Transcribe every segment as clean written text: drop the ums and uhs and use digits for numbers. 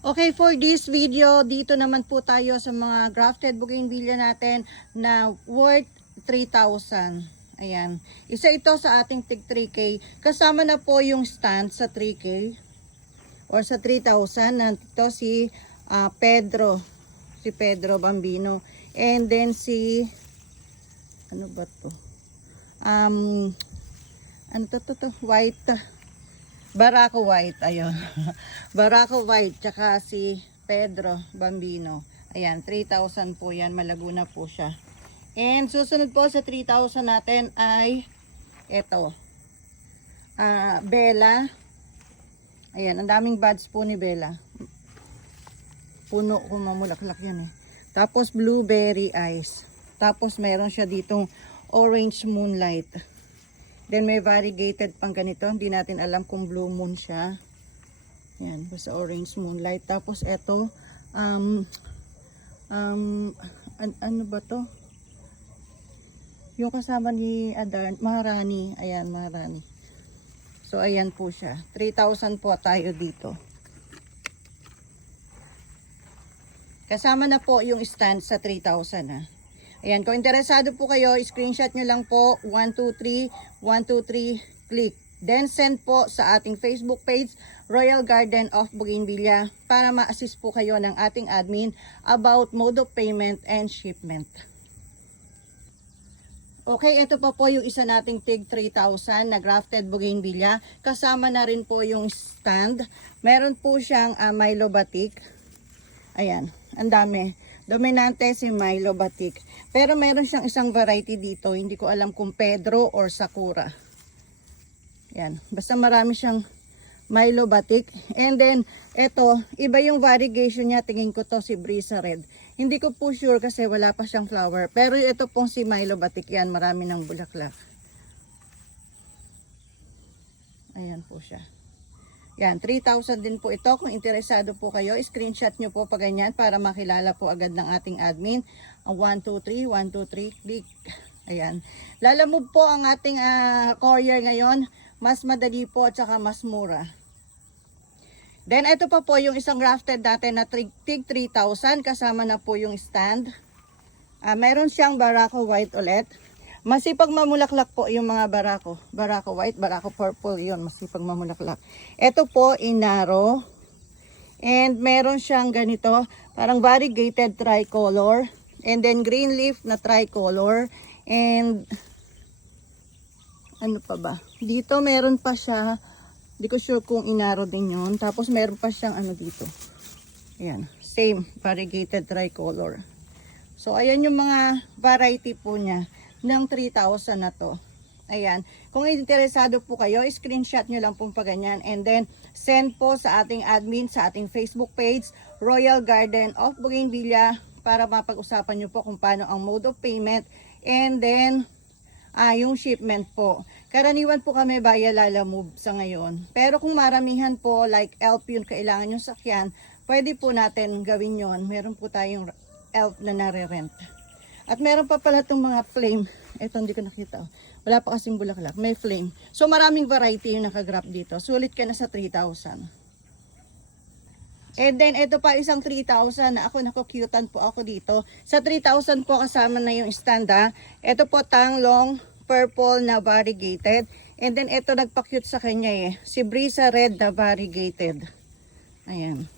Okay, for this video, dito naman po tayo sa mga grafted bougainvillea natin na worth 3,000. Ayan. Isa ito sa ating tig 3K. Kasama na po yung stand sa 3K or sa 3,000. Nandito si Pedro. Si Pedro Bambino. And then si ano ba to? Ano to? White. Barako White, ayun. Barako White, tsaka si Pedro Bambino. Ayan, 3,000 po yan. Malaguna po siya. And susunod po sa 3,000 natin ay ito. Bella. Ayan, ang daming buds po ni Bella. Puno kung mamulaklak yan eh. Tapos blueberry eyes. Tapos meron siya ditong orange moonlight. Then may variegated pang ganito. Hindi natin alam kung blue moon siya. Yan, basta orange moonlight. Tapos eto, ano ba to? Yung kasama ni Adarn, Maharani. Ayan, Maharani. So ayan po siya. 3,000 po tayo dito. Kasama na po yung stand sa 3,000 ha. Ayan, kung interesado po kayo, screenshot nyo lang po 123 123 click. Then send po sa ating Facebook page, Royal Garden of Bougainvillea, para ma-assist po kayo ng ating admin about mode of payment and shipment. Okay, ito pa po yung isa nating tig 3,000 na grafted bougainvillea. Kasama na rin po yung stand. Meron po siyang Milo Batik. Ayan, ang dami. Dominante si Milo Batik. Pero meron siyang isang variety dito. Hindi ko alam kung Pedro or Sakura. Yan. Basta marami siyang Milo Batik. And then, ito, iba yung variegation niya. Tingin ko to si Brisa Red. Hindi ko po sure kasi wala pa siyang flower. Pero ito pong si Milo Batik. Yan, marami ng bulaklak. Ayan po siya. Yan, 3,000 din po ito. Kung interesado po kayo, screenshot nyo po pa ganyan para makilala po agad ng ating admin. 123 123 click. Ayan. Lalamove po ang ating courier ngayon. Mas madali po at saka mas mura. Then, ito pa po yung isang grafted natin na tig 3,000. Kasama na po yung stand. Meron siyang Barako White ulit. Masipag mamulaklak po yung mga barako. Barako white, barako purple, yun. Masipag mamulaklak. Ito po, inaro. And meron siyang ganito, parang variegated tricolor. And then green leaf na tricolor. And ano pa ba? Dito meron pa siya, di ko sure kung inaro din yun. Tapos meron pa siyang ano dito. Ayan, same variegated tricolor. So ayan yung mga variety po niya ng 3,000 na to. Ayan. Kung interesado po kayo, screenshot nyo lang po pa ganyan. And then, send po sa ating admin, sa ating Facebook page, Royal Garden of Bougainvillea, para mapag-usapan nyo po kung paano ang mode of payment. And then, yung shipment po. Karaniwan po kami via Lalamove sa ngayon. Pero kung maramihan po, like elf yung kailangan yung sakyan, pwede po natin gawin yon. Meron po tayong elf na nare-rent. At meron pa pala itong mga flame. Ito hindi ko nakita. Wala pa kasing bulaklak. May flame. So maraming variety yung nakagrap dito. Sulit ka na sa 3,000. And then ito pa isang 3,000 na ako nakukyutan po ako dito. Sa 3,000 po kasama na yung stand ha. Ito po tanglong purple na variegated. And then ito nagpa-cute sa kanya eh. Si Brisa Red na variegated. Ayan.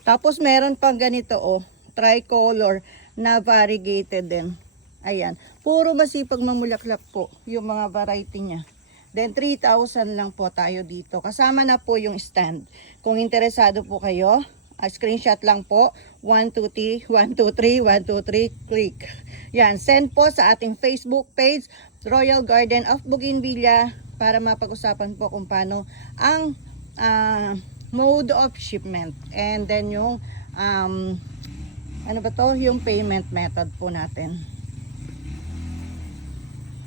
Tapos meron pang ganito oh. Tricolor na variegated din. Ayan. Puro masipag mamulaklak po yung mga variety niya. Then 3,000 lang po tayo dito. Kasama na po yung stand. Kung interesado po kayo, screenshot lang po 123 123 123 click. Yan, send po sa ating Facebook page Royal Garden of Bougainvillea para mapag-usapan po kung paano ang mode of shipment. And then yung ano ba to? Yung payment method po natin.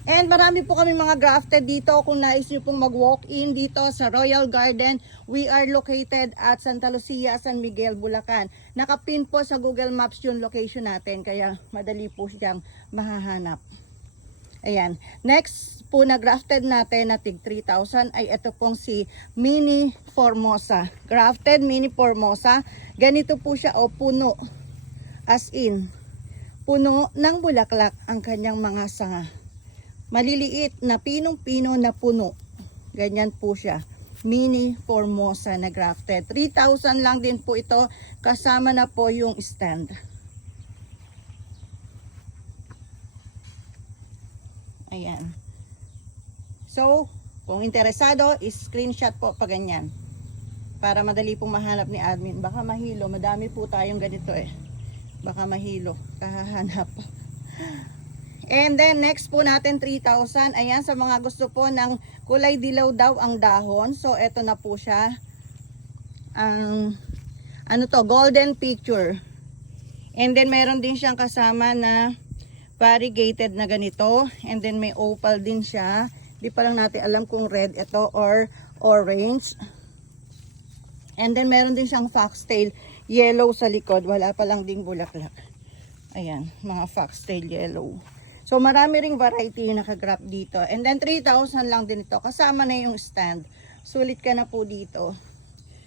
And marami po kami mga grafted dito. Kung nais nyo pong mag-walk-in dito sa Royal Garden, we are located at Santa Lucia, San Miguel, Bulacan. Nakapin po sa Google Maps yung location natin. Kaya madali po siyang mahahanap. Ayan. Next po na grafted natin na tig 3,000 ay ito pong si Mini Formosa. Grafted Mini Formosa. Ganito po siya o puno. As in, puno ng bulaklak ang kanyang mga sanga. Maliliit na pinong-pino na puno. Ganyan po siya. Mini Formosa na grafted. 3,000 lang din po ito. Kasama na po yung stand. Ayan. So, kung interesado, screenshot po pa ganyan. Para madali pong mahanap ni admin. Baka mahilo. Madami po tayong ganito eh. Baka mahilo. Kahahanap. And then next po natin 3,000. Ayan, sa mga gusto po ng kulay dilaw daw ang dahon. So eto na po siya. Ang ano to, golden picture. And then meron din siyang kasama na variegated na ganito. And then may opal din siya. Di pa lang natin alam kung red ito or orange. And then meron din siyang foxtail yellow sa likod. Wala pa lang ding bulaklak. Ayan, mga foxtail yellow. So marami ring variety yung nakagrap dito. And then 3,000 lang din ito. Kasama na yung stand. Sulit ka na po dito.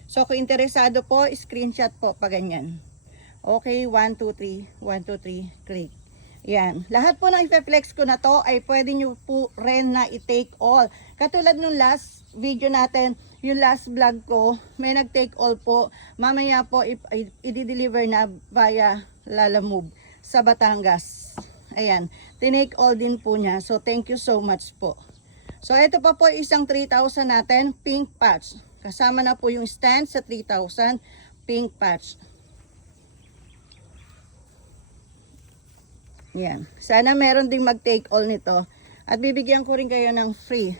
So kung interesado po, screenshot po pa ganyan. Okay, 1, 2, 3, 1, 2, 3, click. Yan. Lahat po ng ipe-flex ko na to ay pwede nyo po rin na i-take all. Katulad nung last video natin, yung last vlog ko, may nag-take all po. Mamaya po i-deliver na via Lalamove sa Batangas. Ayan, tinake all din po niya. So, thank you so much po. So, ito pa po isang 3,000 natin, pink patch. Kasama na po yung stand sa 3,000, pink patch. Yan. Sana meron ding mag-take all nito. At bibigyan ko rin kayo ng free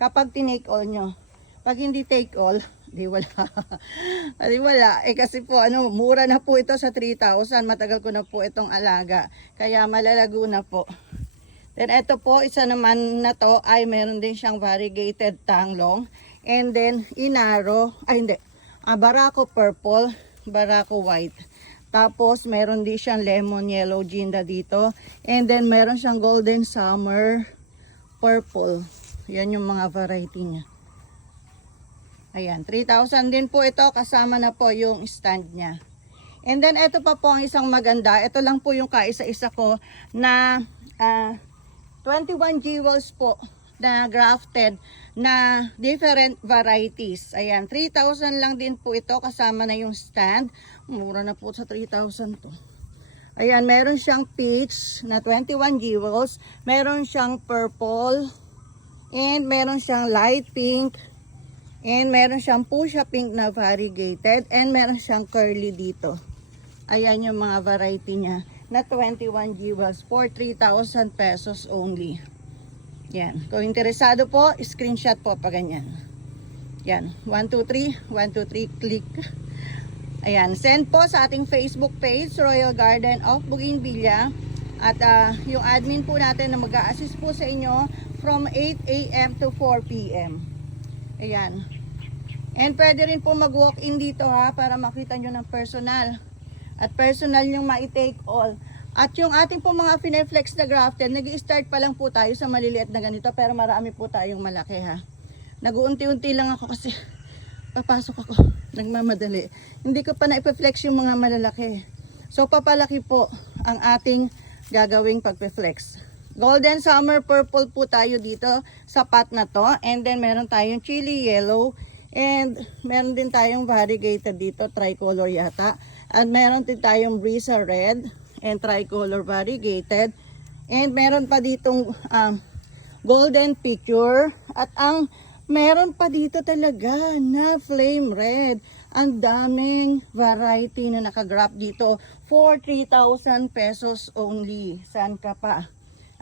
kapag tinake all nyo. Pag hindi take all, di wala. Di wala. Eh kasi po mura na po ito sa 3,000. Matagal ko na po itong alaga. Kaya malalago na po. Then ito po, isa naman na to ay meron din siyang variegated tanglong. And then inaro, Barako purple, Barako white. Tapos meron din siyang lemon yellow ginda dito. And then meron siyang golden summer purple. Yan yung mga variety niya. Ayan, 3,000 din po ito. Kasama na po yung stand niya. And then, ito pa po ang isang maganda. Ito lang po yung kaisa-isa ko na 21 jewels po na grafted na different varieties. Ayan, 3,000 lang din po ito. Kasama na yung stand. Mura na po sa 3,000 to. Ayan, meron siyang peach na 21 jewels. Meron siyang purple. And meron siyang light pink. And meron siyang fuchsia pink na variegated. And meron siyang curly dito. Ayan yung mga variety niya. Na 21 jewels for 3,000 pesos only. Yan. Kung interesado po, screenshot po pa ganyan. Yan. 1, 2, 3. 1, 2, 3. Click. Ayan. Send po sa ating Facebook page, Royal Garden of Bougainvillea. At yung admin po natin na mag-a-assist po sa inyo from 8 AM to 4 PM. Ayan. And pwede rin po mag-walk-in dito para makita nyo ng personal. At personal yung ma-take all. At yung ating po mga Fineflex na grafted, nag-i-start pa lang po tayo sa maliliit na ganito. Pero marami po tayong malaki Nag-uunti-unti lang ako kasi papasok ako. Nagmamadali. Hindi ko pa na-flex yung mga malalaki. So papalaki po ang ating gagawing pag-flex. Golden Summer Purple po tayo dito sa pot na to. And then meron tayong chili yellow. And meron din tayong variegated dito, tricolor yata. At meron din tayong Brisa red and tricolor variegated. And meron pa ditong golden picture. At ang meron pa dito talaga na flame red. Ang daming variety na nakagrap dito for 3,000 pesos only. Saan ka pa?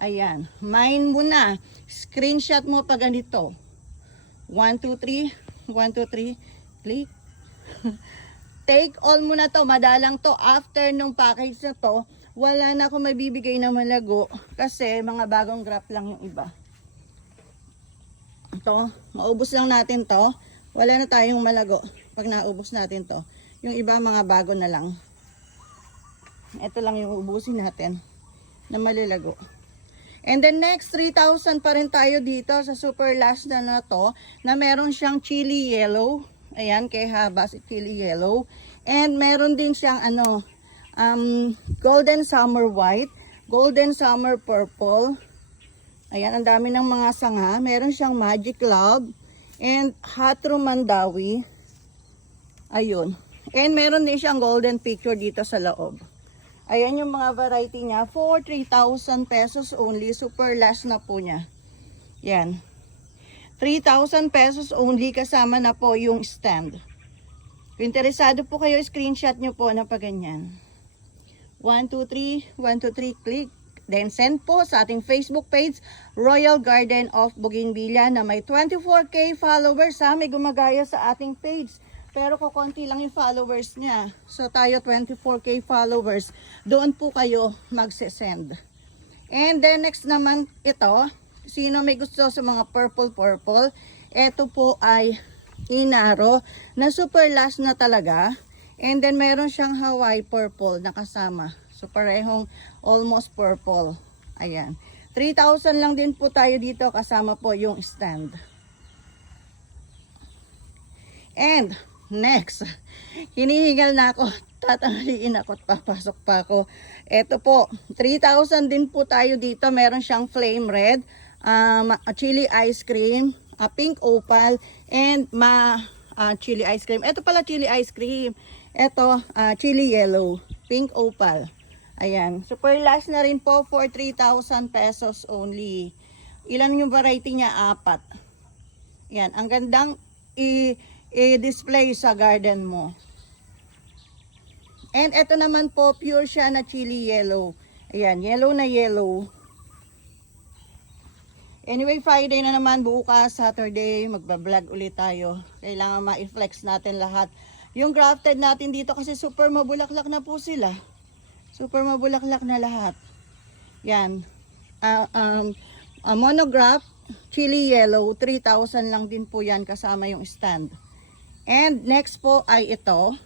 Ayan, mine mo na. Screenshot mo pa ganito. 1, 2, 3. 1, 2, 3. Click. Take all mo na to. Madalang to. After nung package na to, wala na akong mabibigay na malago. Kasi mga bagong graph lang yung iba. Ito, maubos lang natin to. Wala na tayong malago. Pag naubos natin to. Yung iba mga bago na lang. Ito lang yung ubusin natin na malalago. And then next, 3,000 pa rin tayo dito sa super last na to, na meron siyang chili yellow. Ayan, kay haba si chili yellow. And meron din siyang golden summer white, golden summer purple. Ayan, ang dami ng mga sanga. Meron siyang magic love and hatro mandawi. Ayun. And meron din siyang golden picture dito sa loob. Ayan yung mga variety niya for 3,000 pesos only. Super last na po niya. Yan. 3,000 pesos only, kasama na po yung stand. Kung interesado po kayo, screenshot nyo po na paganyan. 1, 2, 3, 1, 2, 3, click. Then send po sa ating Facebook page, Royal Garden of Bougainvillea, na may 24K followers. May gumagaya sa ating page. Pero kukonti lang yung followers niya. So tayo 24K followers. Doon po kayo magse-send. And then next naman ito. Sino may gusto sa mga purple? Ito po ay inaro na super last na talaga. And then meron siyang Hawaii purple na kasama. So parehong almost purple. Ayan. 3,000 lang din po tayo dito, kasama po yung stand. And next, hinihingal na ako, tatangaliin ako at papasok pa ako. Ito po, 3,000 din po tayo dito. Meron siyang flame red, chili ice cream, pink opal, and chili ice cream. Ito pala chili ice cream. Ito, chili yellow, pink opal. Ayan, super last na rin po for 3,000 pesos only. Ilan yung variety niya? 4. Ayan, ang gandang i-display sa garden mo. And ito naman po, pure siya na chili yellow. Ayan, yellow na yellow. Anyway, Friday na naman, bukas, Saturday, magbablog ulit tayo. Kailangan ma-flex natin lahat. Yung grafted natin dito kasi super mabulaklak na po sila. Super mabulaklak na lahat. Yan. Monograph, chili yellow, 3,000 lang din po yan, kasama yung stand. And next po ay ito.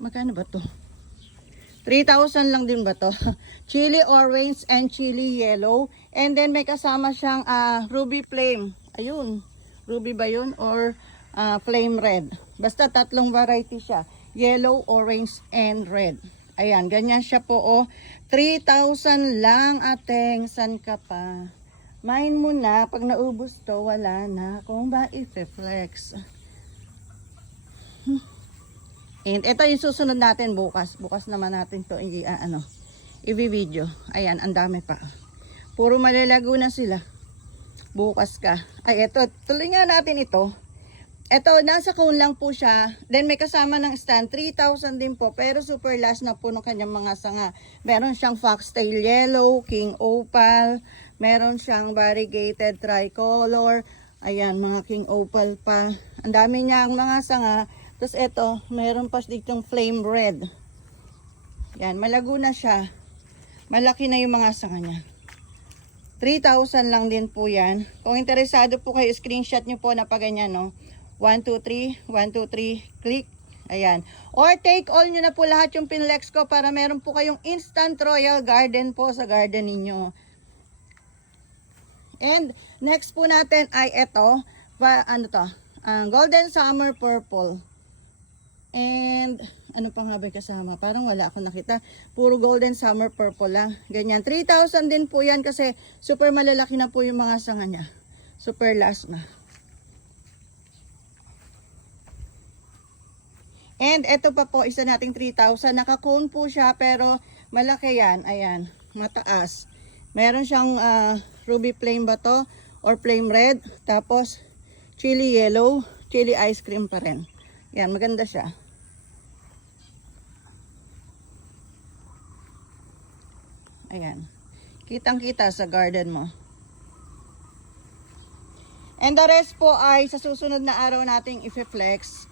Magkano ba to? 3,000 lang din ba to? Chili orange and chili yellow. And then may kasama siyang ruby flame. Ayun. Ruby ba yun? Or flame red. Basta tatlong variety siya. Yellow, orange, and red. Ayan. Ganyan siya po. Oh. 3,000 lang, ateng. San ka pa? Main mo na. Pag naubos to, wala na. Kung ba i-flex. And ito yung susunod natin bukas. Bukas naman natin to i-video. Ayan, ang dami pa. Puro malalago na sila. Bukas ka. Ay, ito. Tuloy nga natin ito. Ito, nasa cone lang po siya. Then may kasama ng stand. 3,000 din po. Pero super last na po ng kanyang mga sanga. Meron siyang foxtail yellow, king opal. Meron siyang variegated tricolor. Ayan, mga king opal pa. Ang dami niyang mga sanga. Tapos ito, meron pa ditong flame red. Yan, malago na siya. Malaki na yung mga sanga niya. 3,000 lang din po yan. Kung interesado po kayo, screenshot nyo po na pa ganyan, no? 1, 2, 3, 1, 2, 3, click. Ayan. Or take all nyo na po lahat yung pinlex ko para meron po kayong instant royal garden po sa garden ninyo. And next po natin ay ito. Golden summer purple. And ano pa nga ba kasama? Parang wala akong nakita. Puro golden summer purple lang. Ganyan. 3,000 din po yan kasi super malalaki na po yung mga sanga niya. Super last na. And ito pa po, isa nating 3,000. Naka-cone po siya pero malaki yan. Ayan. Mataas. Meron siyang ruby flame ba to? Or flame red. Tapos chili yellow. Chili ice cream pa rin. Yan, maganda siya. Ayan. Kitang-kita sa garden mo. And the rest po ay sa susunod na araw nating i-flex.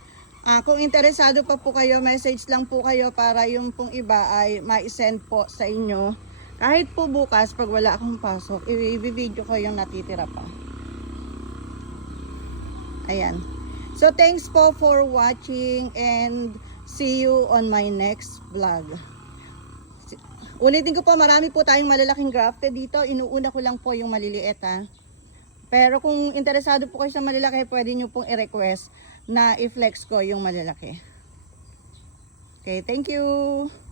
Kung interesado pa po kayo, message lang po kayo para yung pong iba ay ma-send po sa inyo. Kahit po bukas, pag wala akong pasok, i-video ko yung natitira pa. Ayan. So, thanks po for watching and see you on my next vlog. Ulitin ko po, marami po tayong malalaking grafted dito. Inuuna ko lang po yung maliliit ha. Pero kung interesado po kayo sa malalaki, pwede nyo pong i-request na i-flex ko yung malalaki. Okay, thank you!